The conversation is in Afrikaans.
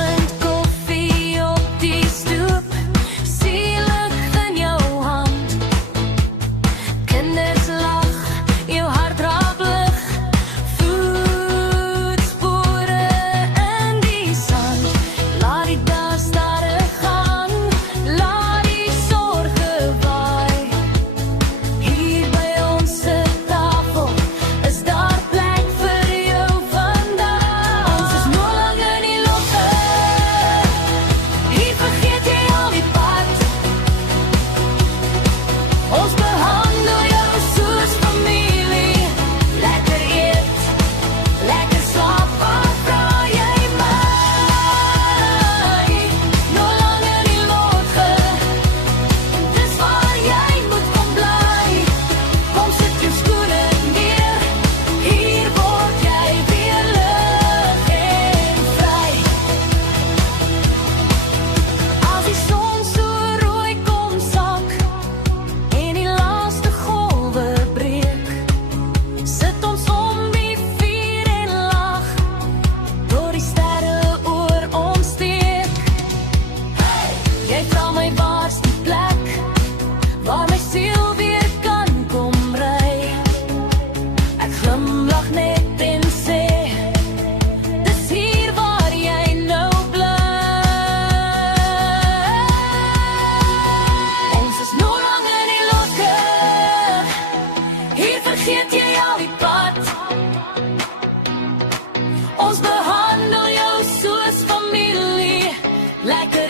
oggend koffie op die stoep, sielig in jou hand. Kinders lag, jou hart raak lig, voetspore in die sand. Laat die dag stadig gaan, laat die sorge waai. Hier by ons se tafel is daar plek vir jou vandag. Ons is nog lang in die lofte, hier vergeet jy al die pad. Ons behandel jou soos familie, lekker eet, lekker slaap, wat vra jy my? Nog lang in die lotge, dis waar jy moet kom bly. Kom sit jou skoene neer, hier word jy weer lig en vry. As die son so rooi kom sak en die laaste golwe breek, sit ons om die vuur en lag, door die sterre oor ons steek. Jy vra my waar's die plek, waar my siel weer kan kom ry. Ek glimlag net en sê, dis hier waar jy nou bly. Ons is nog lang in die lotge, hier vergeet jy al die pad. Ons behandel jou soos familie, lekker